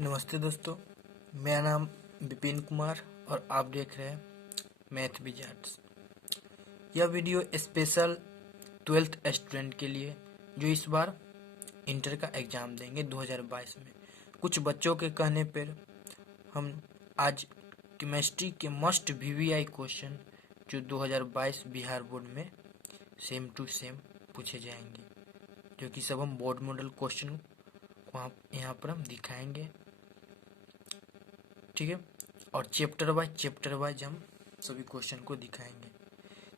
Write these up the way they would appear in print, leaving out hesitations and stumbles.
नमस्ते दोस्तों, मेरा नाम विपिन कुमार और आप देख रहे हैं मैथ विजार्ड्स। यह वीडियो स्पेशल 12th स्टूडेंट के लिए जो इस बार इंटर का एग्ज़ाम देंगे 2022 में। कुछ बच्चों के कहने पर हम आज केमिस्ट्री के मस्ट वीवीआई क्वेश्चन जो 2022 बिहार बोर्ड में सेम टू सेम पूछे जाएंगे, जो कि सब हम बोर्ड मॉडल क्वेश्चन को यहाँ पर हम दिखाएंगे, ठीक है। और चैप्टर वाइज हम सभी क्वेश्चन को दिखाएंगे।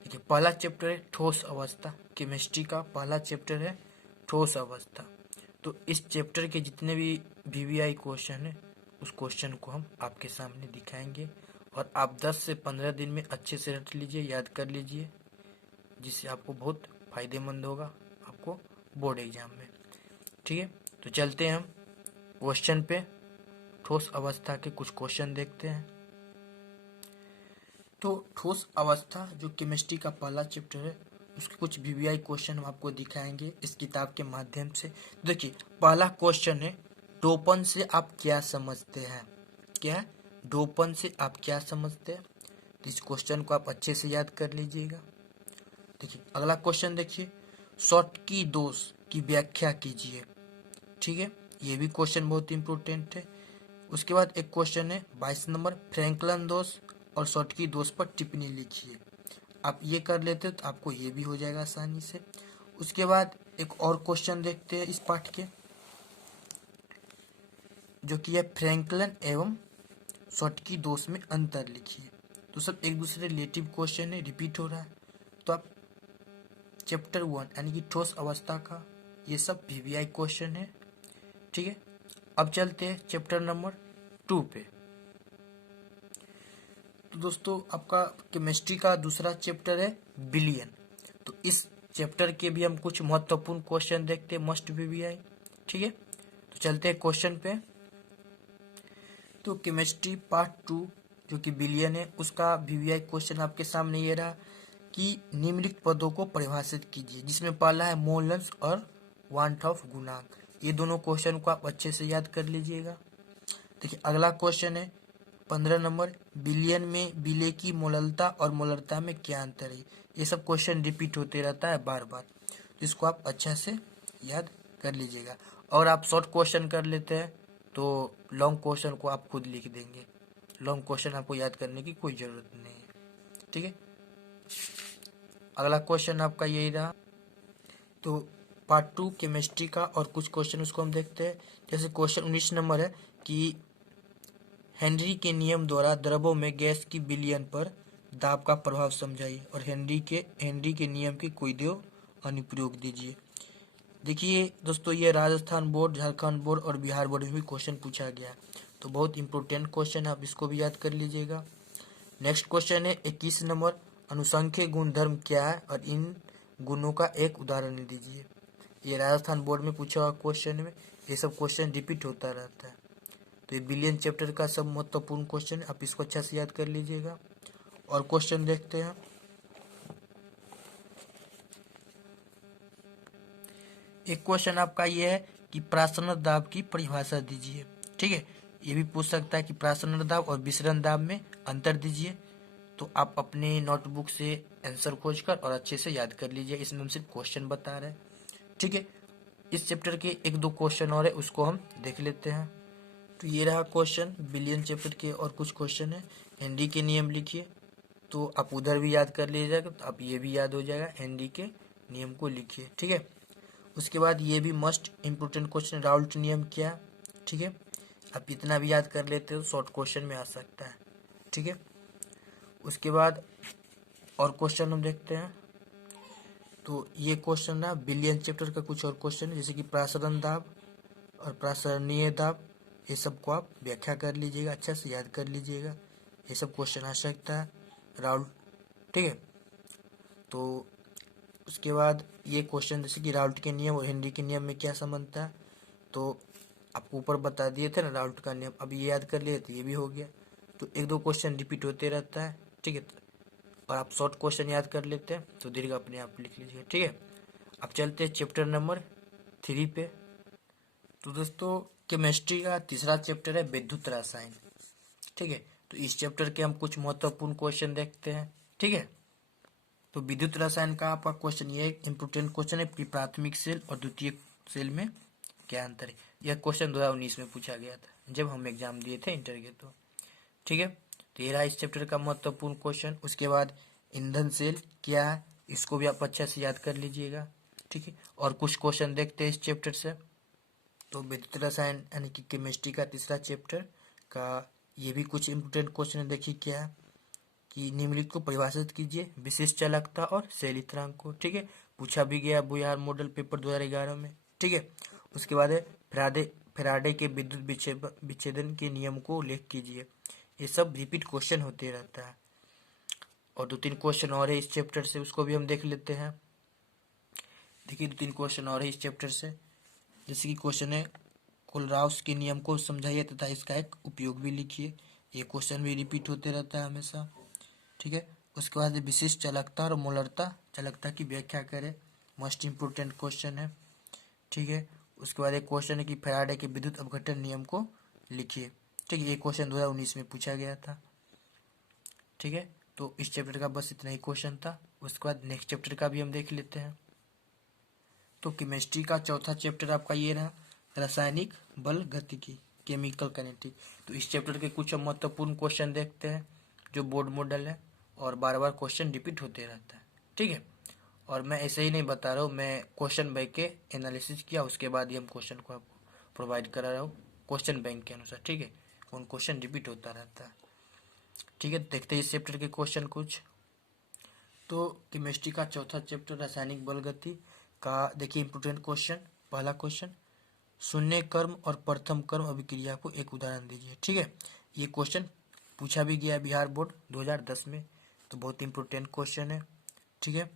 देखिए, पहला चैप्टर है ठोस अवस्था। केमिस्ट्री का पहला चैप्टर है ठोस अवस्था। तो इस चैप्टर के जितने भी वीवीआई क्वेश्चन है उस क्वेश्चन को हम आपके सामने दिखाएंगे और आप 10 से 15 दिन में अच्छे से रट लीजिए, याद कर लीजिए, जिससे आपको बहुत फायदेमंद होगा आपको बोर्ड एग्जाम में, ठीक है। तो चलते हैं हम क्वेश्चन पे। ठोस अवस्था के कुछ क्वेश्चन देखते हैं। तो ठोस अवस्था जो केमिस्ट्री का पहला चैप्टर है उसके कुछ वीवीआई क्वेश्चन हम आपको दिखाएंगे इस किताब के माध्यम से। देखिए, पहला क्वेश्चन है डोपन से आप क्या समझते हैं। क्या है? डोपन से आप क्या समझते हैं। तो इस क्वेश्चन को आप अच्छे से याद कर लीजिएगा। देखिए, अगला क्वेश्चन देखिए, शॉटकी दोष की व्याख्या कीजिए, ठीक है। ये भी क्वेश्चन बहुत इंपॉर्टेंट है। उसके बाद एक क्वेश्चन है 22 नंबर, फ्रैंकलन दोष और शॉटकी दोष पर टिप्पणी लिखिए। आप ये कर लेते तो आपको ये भी हो जाएगा आसानी से। उसके बाद एक और क्वेश्चन देखते हैं इस पाठ के, जो कि है फ्रैंकलन एवं शॉटकी दोष में अंतर लिखिए। तो सब एक दूसरे रिलेटिव क्वेश्चन है, रिपीट हो रहा है। तो आप चैप्टर 1 यानी कि ठोस अवस्था का ये सब वीवीआई क्वेश्चन है, ठीक है। अब चलते हैं चैप्टर नंबर 2 पे। तो दोस्तों, आपका केमिस्ट्री का दूसरा चैप्टर है बिलियन। तो इस चैप्टर के भी हम कुछ महत्वपूर्ण क्वेश्चन देखते हैं, मस्ट वीवीआई, ठीक है। तो चलते हैं क्वेश्चन पे। तो केमिस्ट्री पार्ट 2 जो कि बिलियन है उसका वीवीआई क्वेश्चन आपके सामने ये रहा कि निम्नलिखित पदों को परिभाषित कीजिए, जिसमें पहला है मोलन्स और वांट ऑफ गुणांक। ये दोनों क्वेश्चन को आप अच्छे से याद कर लीजिएगा। देखिए, अगला क्वेश्चन है 15 नंबर, बिलियन में विलय की मोललता और मोलरता में क्या अंतर है। ये सब क्वेश्चन रिपीट होते रहता है बार बार, तो इसको आप अच्छा से याद कर लीजिएगा। और आप शॉर्ट क्वेश्चन कर लेते हैं तो लॉन्ग क्वेश्चन को आप खुद लिख देंगे। लॉन्ग क्वेश्चन आपको याद करने की कोई ज़रूरत नहीं है, ठीक है। अगला क्वेश्चन आपका यही रहा। तो पार्ट 2 केमिस्ट्री का और कुछ क्वेश्चन उसको हम देखते हैं। जैसे क्वेश्चन 19 नंबर है कि हेनरी के नियम द्वारा द्रवों में गैस की विलयन पर दाब का प्रभाव समझाइए और हेनरी के नियम की कोई दो अनुप्रयोग दीजिए। देखिए दोस्तों, ये राजस्थान बोर्ड, झारखंड बोर्ड और बिहार बोर्ड में भी क्वेश्चन पूछा गया, तो बहुत इंपॉर्टेंट क्वेश्चन है, आप इसको भी याद कर लीजिएगा। नेक्स्ट क्वेश्चन है 21 नंबर, अनुसंख्यक गुणधर्म क्या है और इन गुणों का एक उदाहरण दीजिए। ये राजस्थान बोर्ड में पूछा हुआ क्वेश्चन में ये सब क्वेश्चन रिपीट होता रहता है। तो ये बिलियन चैप्टर का सब महत्वपूर्ण क्वेश्चन है, आप इसको अच्छा से याद कर लीजिएगा। और क्वेश्चन देखते हैं। एक क्वेश्चन आपका ये है कि प्रासन्न दाब की परिभाषा दीजिए, ठीक है। ये भी पूछ सकता है कि प्रासन्न दाब और विसरण दाब में अंतर दीजिए। तो आप अपने नोटबुक से आंसर खोजकर और अच्छे से याद कर लीजिए, इसमें हम सिर्फ क्वेश्चन बता रहे हैं, ठीक है। इस चैप्टर के एक दो क्वेश्चन और है, उसको हम देख लेते हैं। तो ये रहा क्वेश्चन बिलियन चैप्टर के और कुछ क्वेश्चन है। हेनरी के नियम लिखिए, तो आप उधर भी याद कर लीजिएगा, तो आप ये भी याद हो जाएगा, हेनरी के नियम को लिखिए, ठीक है। उसके बाद ये भी मस्ट इम्पोर्टेंट क्वेश्चन, राउल्ट नियम क्या, ठीक है। आप इतना भी याद कर लेते हो शॉर्ट क्वेश्चन में आ सकता है, ठीक है। उसके बाद और क्वेश्चन हम देखते हैं। तो ये क्वेश्चन ना बिलियन चैप्टर का कुछ और क्वेश्चन है, जैसे कि प्रासरण दाब और प्रासरणीय दाब, ये सब को आप व्याख्या कर लीजिएगा, अच्छा से याद कर लीजिएगा, ये सब क्वेश्चन आ सकता है राउल्ट, ठीक है। तो उसके बाद ये क्वेश्चन जैसे कि राउल्ट के नियम और हेनरी के नियम में क्या संबंध था, तो आपको ऊपर बता दिए थे ना राउल्ट का नियम, अब ये याद कर लिए तो ये भी हो गया। तो एक दो क्वेश्चन रिपीट होते रहता है, ठीक है। और आप शॉर्ट क्वेश्चन याद कर लेते हैं तो दीर्घ अपने आप लिख लीजिए, ठीक है। अब चलते हैं चैप्टर नंबर 3 पे। तो दोस्तों, केमिस्ट्री का तीसरा चैप्टर है विद्युत रसायन। ठीक है, तो इस चैप्टर के हम कुछ महत्वपूर्ण क्वेश्चन देखते हैं। ठीक है, तो विद्युत रसायन का आपका क्वेश्चन ये एक इम्पोर्टेंट क्वेश्चन है कि प्राथमिक सेल और द्वितीयक सेल में क्या अंतर है। यह क्वेश्चन 2019 में पूछा गया था जब हम एग्जाम दिए थे इंटर के। तो ठीक है, तो ये रहा इस चैप्टर का महत्वपूर्ण क्वेश्चन। उसके बाद ईंधन सेल क्या है, इसको भी आप अच्छे से याद कर लीजिएगा। ठीक है, और कुछ क्वेश्चन देखते हैं इस चैप्टर से। तो विद्युत रसायन यानी कि केमिस्ट्री का तीसरा चैप्टर का ये भी कुछ इम्पोर्टेंट क्वेश्चन है। देखिए क्या है कि निम्नलिखित को परिभाषित कीजिए विशिष्ट चालकता और सेलित्रांक को। ठीक है, पूछा भी गया बुयार मॉडल पेपर 2011 में। ठीक है, उसके बाद है फैराडे के विद्युत विच्छेदन के नियम को उल्लेख कीजिए। ये सब रिपीट क्वेश्चन होते रहता है। और 2-3 क्वेश्चन और है इस चैप्टर से, उसको भी हम देख लेते हैं। देखिए 2-3 क्वेश्चन और है इस चैप्टर से। जैसे कि क्वेश्चन है कोलराउस के नियम को समझाइए तथा इसका एक उपयोग भी लिखिए। ये क्वेश्चन भी रिपीट होते रहता है हमेशा। ठीक है, उसके बाद विशिष्ट चालकता और मोलरता चालकता की व्याख्या करें, मोस्ट इम्पोर्टेंट क्वेश्चन है। ठीक है, उसके बाद एक क्वेश्चन है कि फैराडे के विद्युत अपघटन नियम को लिखिए। ठीक है, ये क्वेश्चन 2019 में पूछा गया था। ठीक है, तो इस चैप्टर का बस इतना ही क्वेश्चन था। उसके बाद नेक्स्ट चैप्टर का भी हम देख लेते हैं। तो केमिस्ट्री का चौथा चैप्टर आपका ये रहा रासायनिक बल गतिकी, केमिकल काइनेटिक। तो इस चैप्टर के कुछ महत्वपूर्ण क्वेश्चन देखते हैं जो बोर्ड मॉडल है और बार बार क्वेश्चन रिपीट होते रहता है। ठीक है, और मैं ऐसे ही नहीं बता रहा हूँ, मैं क्वेश्चन बैंक के एनालिसिस किया उसके बाद ही हम क्वेश्चन को आपको प्रोवाइड करा रहा हूँ क्वेश्चन बैंक के अनुसार। ठीक है, कौन क्वेश्चन रिपीट होता रहता है। ठीक है, देखते हैं इस चैप्टर के क्वेश्चन कुछ। तो केमिस्ट्री का चौथा चैप्टर रासायनिक बल गति का देखिए इंपोर्टेंट क्वेश्चन। पहला क्वेश्चन, शून्य कर्म और प्रथम कर्म अभिक्रिया को एक उदाहरण दीजिए। ठीक है, ये क्वेश्चन पूछा भी गया बिहार बोर्ड 2010 में, तो बहुत इंपोर्टेंट क्वेश्चन है। ठीक है,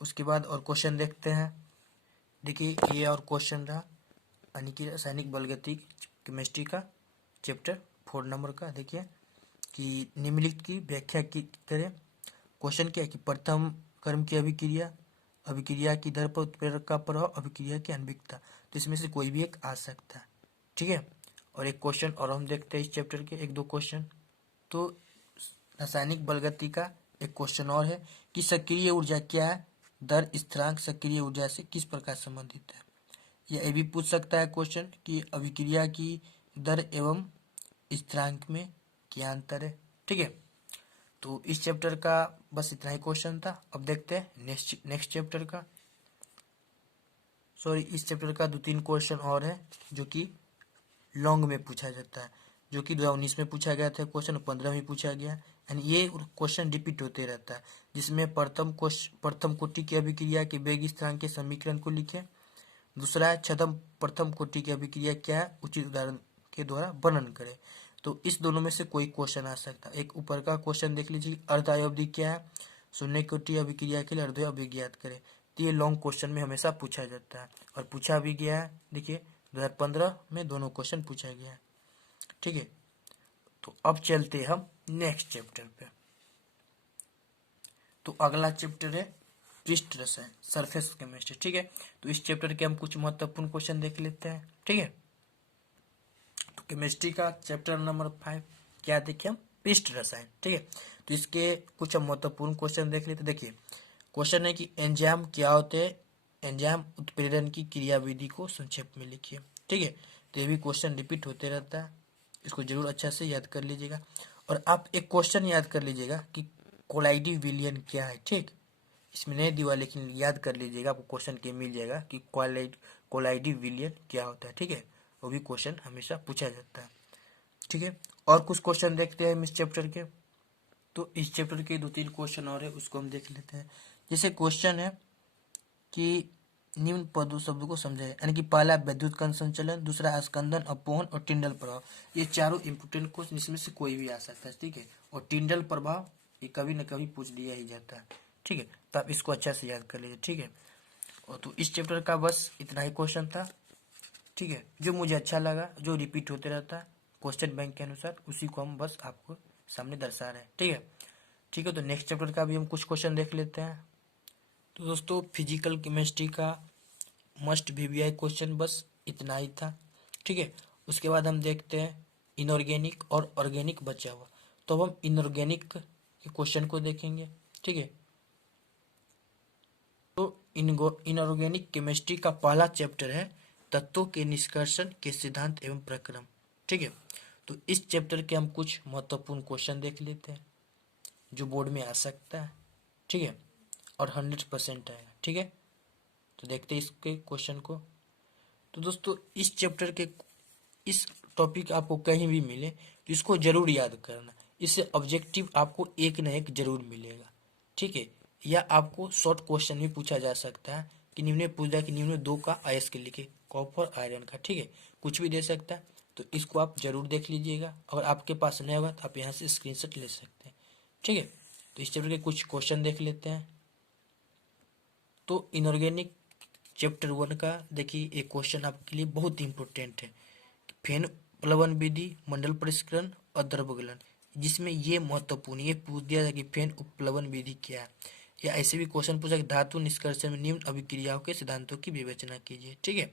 उसके बाद और क्वेश्चन देखते हैं। देखिए ये और क्वेश्चन रहा यानी कि रासायनिक बल गति केमिस्ट्री का चैप्टर 4 नंबर का। देखिए कि निम्नलिखित की व्याख्या की करें। क्वेश्चन क्या है कि प्रथम कर्म की अभिक्रिया, अभिक्रिया की दर पर उत्प्रेरक का प्रभाव, अभिक्रिया की आणविकता। तो इसमें से कोई भी एक आ सकता है। ठीक है, और एक क्वेश्चन और हम देखते हैं इस चैप्टर के 1-2 क्वेश्चन। तो रासायनिक बलगति का एक क्वेश्चन और है कि सक्रिय ऊर्जा क्या है, दर स्थिरांक सक्रिय ऊर्जा से किस प्रकार संबंधित है। यह भी पूछ सकता है क्वेश्चन कि अभिक्रिया की दर एवं स्थिरांक में क्या अंतर है। ठीक है, तो इस चैप्टर का बस इतना ही क्वेश्चन था। अब देखते हैं नेक्स्ट चैप्टर का। सॉरी, इस चैप्टर का 2-3 क्वेश्चन और है जो कि लॉन्ग में पूछा जाता है, जो कि 2019 में पूछा गया था क्वेश्चन, 15 में पूछा गया। एंड ये क्वेश्चन रिपीट होते रहता है, जिसमें प्रथम कोटि की अभिक्रिया के वेग स्थिरांक के समीकरण को लिखें। दूसरा है छठम प्रथम कोटि की अभिक्रिया क्या है, उचित उदाहरण के द्वारा वर्णन करें। तो इस दोनों में से कोई क्वेश्चन आ सकता है। एक ऊपर का क्वेश्चन देख लीजिए, अर्धायुअवधि क्या है, शून्य कोटि अभिक्रिया के लिए अर्धायुअवधि ज्ञात करें। तो ये लॉन्ग क्वेश्चन में हमेशा पूछा जाता है और पूछा भी गया है। देखिए 2015 में दोनों क्वेश्चन पूछा गया है। ठीक है, तो अब चलते हैं हम नेक्स्ट चैप्टर पे। तो अगला चैप्टर है पृष्ठ रसायन, सरफेस केमिस्ट्री। ठीक है, तो इस चैप्टर के हम कुछ महत्वपूर्ण क्वेश्चन देख लेते हैं। ठीक है, तो केमिस्ट्री का चैप्टर नंबर 5 क्या देखें हम, पृष्ठ रसायन। ठीक है, तो इसके कुछ हम महत्वपूर्ण क्वेश्चन देख लेते हैं। देखिए क्वेश्चन है कि एंजाइम क्या होते हैं, एंजाइम उत्प्रेरण की क्रियाविधि को संक्षेप में लिखिए। ठीक है, तो ये भी क्वेश्चन रिपीट होते रहता है, इसको जरूर अच्छा से याद कर लीजिएगा। और आप एक क्वेश्चन याद कर लीजिएगा कि कोलाइडी विलियन क्या है। ठीक, इसमें नहीं दिया लेकिन याद कर लीजिएगा, आपको क्वेश्चन के मिल जाएगा कि कोलाइडी विलियन क्या होता है। ठीक है, वो भी क्वेश्चन हमेशा पूछा जाता है। ठीक है, और कुछ क्वेश्चन देखते हैं हम इस चैप्टर के। तो इस चैप्टर के 2-3 क्वेश्चन और है, उसको हम देख लेते हैं। जैसे क्वेश्चन है कि निम्न पदों शब्दों को समझाए, यानी कि पहला विद्युत कण संचलन, दूसरा स्कंदन, अपवहन और टिंडल प्रभाव। ये चारों इंपोर्टेंट क्वेश्चन, इसमें से कोई भी आ सकता है। ठीक है, और टिंडल प्रभाव ये कभी न कभी पूछ लिया ही जाता है। ठीक है, तो आप इसको अच्छा से याद कर लीजिए। ठीक है, और तो इस चैप्टर का बस इतना ही क्वेश्चन था। ठीक है, जो मुझे अच्छा लगा, जो रिपीट होते रहता है क्वेश्चन बैंक के अनुसार, उसी को हम बस आपको सामने दर्शा रहे हैं। ठीक है, ठीक है, तो नेक्स्ट चैप्टर का भी हम कुछ क्वेश्चन देख लेते हैं। तो दोस्तों फिजिकल केमिस्ट्री का मस्ट वीवीआई क्वेश्चन बस इतना ही था। ठीक है, उसके बाद हम देखते हैं इनऑर्गेनिक और ऑर्गेनिक बचा हुआ, तो अब हम इनऑर्गेनिक के क्वेश्चन को देखेंगे। ठीक है, तो इनऑर्गेनिक केमिस्ट्री का पहला चैप्टर है तत्वों के निष्कर्षण के सिद्धांत एवं प्रक्रम। ठीक है, तो इस चैप्टर के हम कुछ महत्वपूर्ण क्वेश्चन देख लेते हैं जो बोर्ड में आ सकता है। ठीक है, और 100% आएगा। ठीक है, तो देखते हैं इसके क्वेश्चन को। तो दोस्तों इस चैप्टर के इस टॉपिक आपको कहीं भी मिले तो इसको जरूर याद करना, इससे ऑब्जेक्टिव आपको एक न एक जरूर मिलेगा। ठीक है, या आपको शॉर्ट क्वेश्चन भी पूछा जा सकता है कि निम्न पूछ दिया कि निम्न दो का अयस्क लिखे, कॉपर आयरन का। ठीक है, कुछ भी दे सकता है, तो इसको आप जरूर देख लीजिएगा। अगर आपके पास नहीं होगा तो आप यहाँ से स्क्रीनशॉट ले सकते हैं। ठीक है, तो इस चैप्टर के कुछ क्वेश्चन देख लेते हैं। तो इनऑर्गेनिक चैप्टर 1 का देखिए, एक क्वेश्चन आपके लिए बहुत इंपॉर्टेंट है, फेन प्लवन विधि, मंडल परिष्करण और द्रव्यगलन, जिसमें ये महत्वपूर्ण ये पूछ दिया जाए कि फेन उपप्लवन विधि क्या है, या ऐसे भी क्वेश्चन पूछा कि धातु निष्कर्षण में निम्न अभिक्रियाओं के सिद्धांतों की विवेचना कीजिए। ठीक है,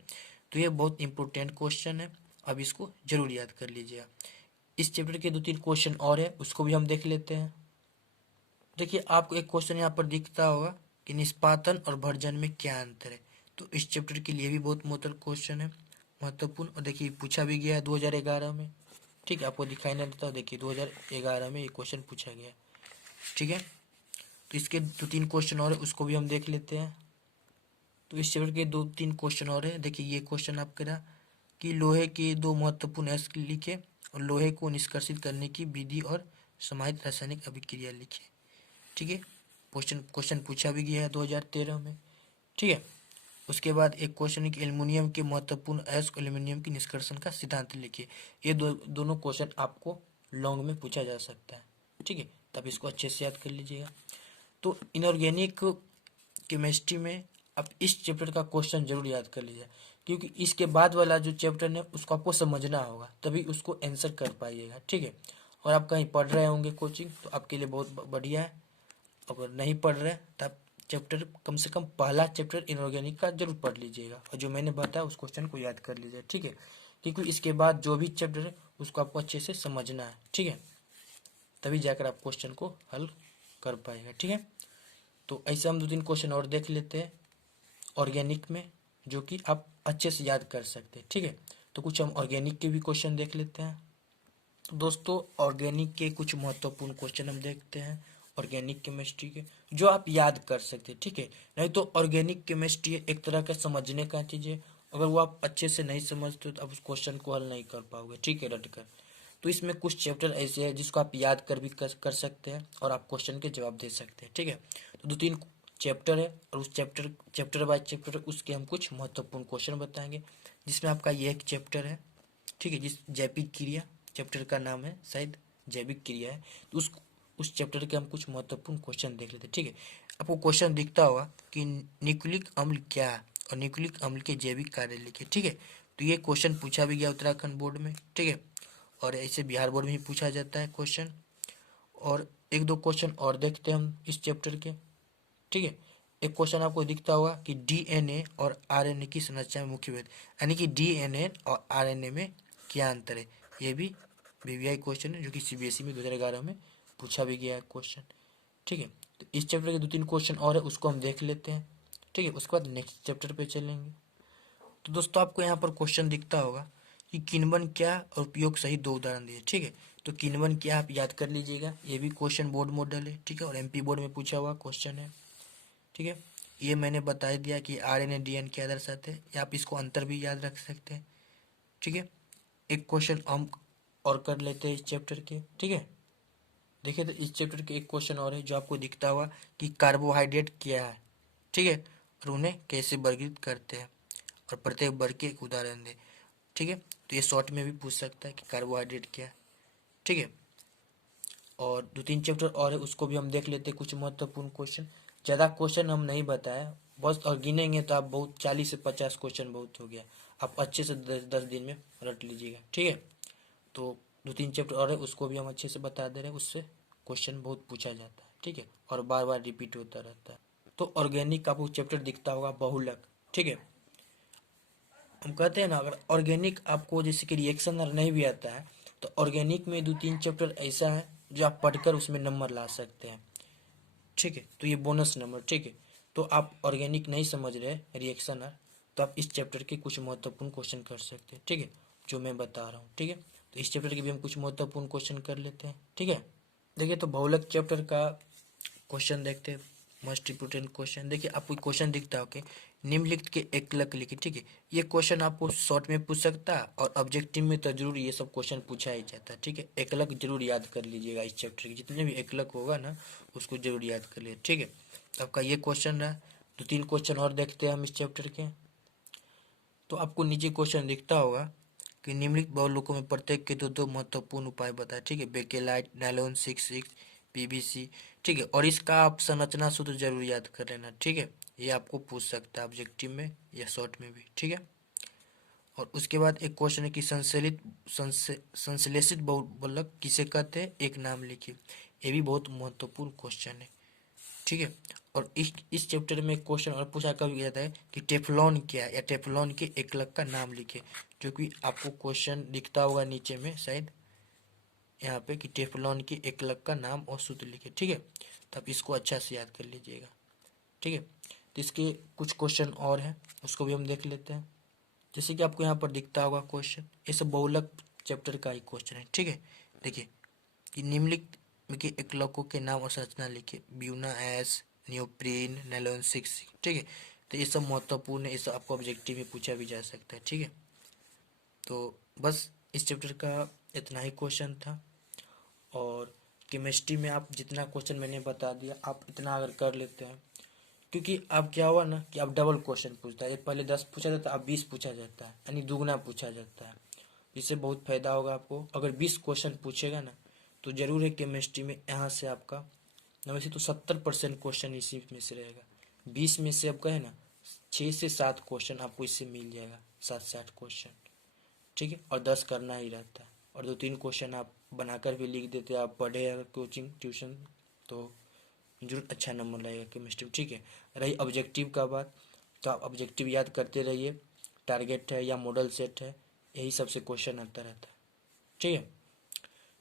तो ये बहुत इंपॉर्टेंट क्वेश्चन है, अब इसको जरूर याद कर लीजिएगा। इस चैप्टर के 2-3 क्वेश्चन और है, उसको भी हम देख लेते हैं। देखिए, आपको एक क्वेश्चन यहाँ पर दिखता होगा कि निष्पादन और भर्जन में क्या अंतर है, तो इस चैप्टर के लिए भी बहुत महत्वपूर्ण क्वेश्चन है, महत्वपूर्ण। और देखिए पूछा भी गया है 2011 में। ठीक है, आपको दिखाई नहीं देता, देखिए 2011 में ये क्वेश्चन पूछा गया। ठीक है, तो इसके 2-3 क्वेश्चन और है, उसको भी हम देख लेते हैं। तो इस चैप्टर के 2-3 क्वेश्चन और है। देखिए ये क्वेश्चन आपका रहा कि लोहे के दो महत्वपूर्ण अयस्क लिखे और लोहे को निष्कर्षित करने की विधि और समाहित रासायनिक अभिक्रिया लिखे। ठीक है, क्वेश्चन पूछा भी गया है 2013 में। ठीक है, उसके बाद एक क्वेश्चन है कि एल्युमिनियम के महत्वपूर्ण अयस्क एल्युमिनियम की निष्कर्षण का सिद्धांत लिखिए। ये दोनों क्वेश्चन आपको लॉन्ग में पूछा जा सकता है। ठीक है, तब इसको अच्छे से याद कर लीजिएगा। तो इनऑर्गेनिक केमिस्ट्री में आप इस चैप्टर का क्वेश्चन जरूर याद कर लीजिए, क्योंकि इसके बाद वाला जो चैप्टर है उसको आपको समझना होगा, तभी उसको आंसर कर पाइएगा। ठीक है, और आप कहीं पढ़ रहे होंगे कोचिंग तो आपके लिए बहुत बढ़िया है। अगर नहीं पढ़ रहे तो आप चैप्टर कम से कम पहला चैप्टर इनऑर्गेनिक का जरूर पढ़ लीजिएगा, और जो मैंने बताया उस क्वेश्चन को याद कर लीजिए। ठीक है, क्योंकि इसके बाद जो भी चैप्टर है उसको आपको अच्छे से समझना है। ठीक है, तभी जाकर आप क्वेश्चन को हल कर पाएगा। ठीक है, तो ऐसे हम 2-3 क्वेश्चन और देख लेते हैं ऑर्गेनिक में, जो कि आप अच्छे से याद कर सकते हैं। ठीक है, तो कुछ हम ऑर्गेनिक के भी क्वेश्चन देख लेते हैं। तो दोस्तों ऑर्गेनिक के कुछ महत्वपूर्ण क्वेश्चन हम देखते हैं ऑर्गेनिक केमिस्ट्री के, जो आप याद कर सकते हैं। ठीक है, नहीं तो ऑर्गेनिक केमिस्ट्री एक तरह का समझने का चीज है, अगर वो आप अच्छे से नहीं समझते तो आप उस क्वेश्चन को हल नहीं कर पाओगे। ठीक है, रट कर। तो इसमें कुछ चैप्टर ऐसे हैं जिसको आप याद कर भी कर सकते हैं और आप क्वेश्चन के जवाब दे सकते हैं। ठीक है, तो 2-3 चैप्टर है, और उस चैप्टर बाय चैप्टर उसके हम कुछ महत्वपूर्ण क्वेश्चन बताएंगे, जिसमें आपका ये एक चैप्टर है। ठीक है, जिस जैविक क्रिया चैप्टर का नाम है, शायद जैविक क्रिया है, तो उस चैप्टर के हम कुछ महत्वपूर्ण क्वेश्चन देख लेते हैं। ठीक है, आपको क्वेश्चन दिखता होगा कि न्यूक्लिक अम्ल क्या है और न्यूक्लिक अम्ल के जैविक कार्य लिखे। ठीक है, तो ये क्वेश्चन पूछा भी गया उत्तराखंड बोर्ड में। ठीक है, और ऐसे बिहार बोर्ड में भी पूछा जाता है क्वेश्चन। और 1-2 क्वेश्चन और देखते हैं हम इस चैप्टर के। ठीक है, एक क्वेश्चन आपको दिखता होगा कि डीएनए और आरएनए की संरचना में मुख्य भेद, यानी कि डीएनए और आरएनए में क्या अंतर है। ये भी वीवीआई क्वेश्चन है, जो कि सीबीएसई में 2011 में पूछा भी गया है क्वेश्चन। ठीक है, तो इस चैप्टर के 2-3 क्वेश्चन और है, उसको हम देख लेते हैं। ठीक है, उसके बाद नेक्स्ट चैप्टर पे चलेंगे। तो दोस्तों आपको यहाँ पर क्वेश्चन दिखता होगा कि किण्वन क्या और उपयोग सहित 2 उदाहरण दिए। ठीक है, तो किण्वन क्या आप याद कर लीजिएगा, ये भी क्वेश्चन बोर्ड मॉडल है। ठीक है, और एमपी बोर्ड में पूछा हुआ क्वेश्चन है। ठीक है, ये मैंने बता दिया कि आरएनए डीएनए क्या दर्शाते हैं, या आप इसको अंतर भी याद रख सकते हैं। ठीक है, एक क्वेश्चन हम और कर लेते हैं इस चैप्टर के। ठीक है, देखिए तो इस चैप्टर के एक क्वेश्चन और है जो आपको दिखता हुआ कि कार्बोहाइड्रेट क्या है। ठीक है, और उन्हें कैसे वर्गीकृत करते हैं, और प्रत्येक वर्ग के एक उदाहरण दें। ठीक है, तो ये शॉर्ट में भी पूछ सकता है कि कार्बोहाइड्रेट क्या है। ठीक है, और 2-3 चैप्टर और है, उसको भी हम देख लेते हैं कुछ महत्वपूर्ण क्वेश्चन। ज़्यादा क्वेश्चन हम नहीं बताए बस, और गिनेंगे तो आप बहुत 40 से 50 क्वेश्चन बहुत हो गया, आप अच्छे से 10 दिन में रट लीजिएगा। ठीक है, तो 2-3 चैप्टर और है, उसको भी हम अच्छे से बता दे रहे हैं, उससे क्वेश्चन बहुत पूछा जाता है। ठीक है, और बार बार रिपीट होता रहता है। तो ऑर्गेनिक का आपको चैप्टर दिखता होगा बहुलक। ठीक है, हम कहते हैं ना, अगर ऑर्गेनिक आपको जैसे कि रिएक्शन नहीं भी आता है तो ऑर्गेनिक में 2-3 चैप्टर ऐसा है जो आप पढ़कर उसमें नंबर ला सकते हैं। ठीक है, तो ये बोनस नंबर। ठीक है, तो आप ऑर्गेनिक नहीं समझ रहे रिएक्शनर, तो आप इस चैप्टर के कुछ महत्वपूर्ण क्वेश्चन कर सकते हैं। ठीक है, जो मैं बता रहा हूँ। ठीक है, तो इस चैप्टर के भी हम कुछ महत्वपूर्ण क्वेश्चन कर लेते हैं। ठीक है, देखिए तो बहुलक चैप्टर का क्वेश्चन देखते हैं। मोस्ट इम्पोर्टेंट क्वेश्चन देखिए, आपको क्वेश्चन दिखता हो कि निम्नलिखित के एकलक लिखिए। ठीक है, ये क्वेश्चन आपको शॉर्ट में पूछ सकता है और ऑब्जेक्टिव में तो जरूर ये सब क्वेश्चन पूछा ही जाता है। ठीक है, एकलक जरूर याद कर लीजिएगा। इस चैप्टर के जितने भी एकलक होगा ना उसको जरूर याद कर लीजिए। ठीक है, तो आपका ये क्वेश्चन रहा। 2-3 क्वेश्चन और देखते हैं हम इस चैप्टर के। तो आपको नीचे क्वेश्चन दिखता होगा कि निम्नलिखित बहुलकों में प्रत्येक के दो महत्वपूर्ण उपाय बताए। ठीक है, बेकेलाइट, नायलॉन 66, पीवीसी। ठीक है, और इसका आप संरचना सूत्र जरूर याद कर लेना। ठीक है, ये आपको पूछ सकता है ऑब्जेक्टिव में या शॉर्ट में भी। ठीक है, और उसके बाद एक क्वेश्चन है कि संश्लेषित बहुलक किसे कहते हैं, एक नाम लिखिए। ये भी बहुत महत्वपूर्ण क्वेश्चन है। ठीक है, और इस चैप्टर में क्वेश्चन और पूछा कभी जाता है कि टेफ्लॉन क्या है, या टेफ्लॉन के एकलक का नाम लिखे। जो कि आपको क्वेश्चन दिखता होगा नीचे में शायद यहाँ पे कि टेफ्लॉन के एकलक का नाम और सूत्र लिखे। ठीक है, तो आप इसको अच्छा से याद कर लीजिएगा। ठीक है, तो इसके कुछ क्वेश्चन और हैं, उसको भी हम देख लेते हैं। जैसे कि आपको यहाँ पर दिखता होगा क्वेश्चन, ये सब बहुलक चैप्टर का ही क्वेश्चन है। ठीक है, देखिए कि निम्नलिखित के एकलकों के नाम और संरचना लिखिए। Buena S, neoprene, nylon 6। ठीक है, तो ये सब महत्वपूर्ण है, ये सब आपको ऑब्जेक्टिव में पूछा भी जा सकता है। ठीक है, तो बस इस चैप्टर का इतना ही क्वेश्चन था। और केमिस्ट्री में आप जितना क्वेश्चन मैंने बता दिया, आप इतना अगर कर लेते हैं, क्योंकि अब क्या हुआ ना कि अब डबल क्वेश्चन पूछता है। ये पहले 10 पूछा जाता है, अब 20 पूछा जाता है, यानी दुगना पूछा जाता है। इससे बहुत फायदा होगा आपको। अगर 20 क्वेश्चन पूछेगा ना तो जरूर है केमिस्ट्री में यहाँ से आपका वैसे तो 70% क्वेश्चन इसी में से रहेगा। 20 में से आपका है ना 6 से 7 क्वेश्चन आपको इससे मिल जाएगा, 7 से 8 क्वेश्चन। ठीक है, और 10 करना ही रहता है, और 2-3 क्वेश्चन आप बनाकर भी लिख देते, आप पढ़े अगर कोचिंग ट्यूशन तो जरूर अच्छा नंबर लाएगा केमिस्ट्री में। ठीक है, रही ऑब्जेक्टिव का बात, तो आप ऑब्जेक्टिव याद करते रहिए। टारगेट है या मॉडल सेट है, यही सबसे क्वेश्चन आता रहता है। ठीक है,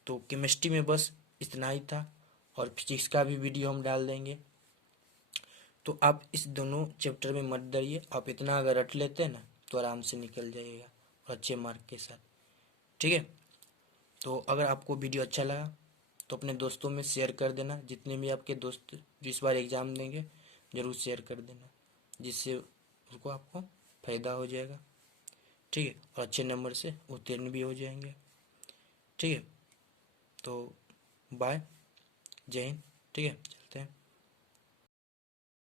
तो केमिस्ट्री में बस इतना ही था, और फिजिक्स का भी वीडियो हम डाल देंगे। तो आप इस दोनों चैप्टर में मत डरिए, आप इतना अगर रट लेते हैं ना तो आराम से निकल जाइएगा और अच्छे मार्क के साथ। ठीक है, तो अगर आपको वीडियो अच्छा लगा तो अपने दोस्तों में शेयर कर देना। जितने भी आपके दोस्त जो इस बार एग्ज़ाम देंगे ज़रूर शेयर कर देना, जिससे उसको आपको फ़ायदा हो जाएगा। ठीक है, और अच्छे नंबर से उत्तीर्ण भी हो जाएंगे। ठीक है, तो बाय, जय हिंद। ठीक है।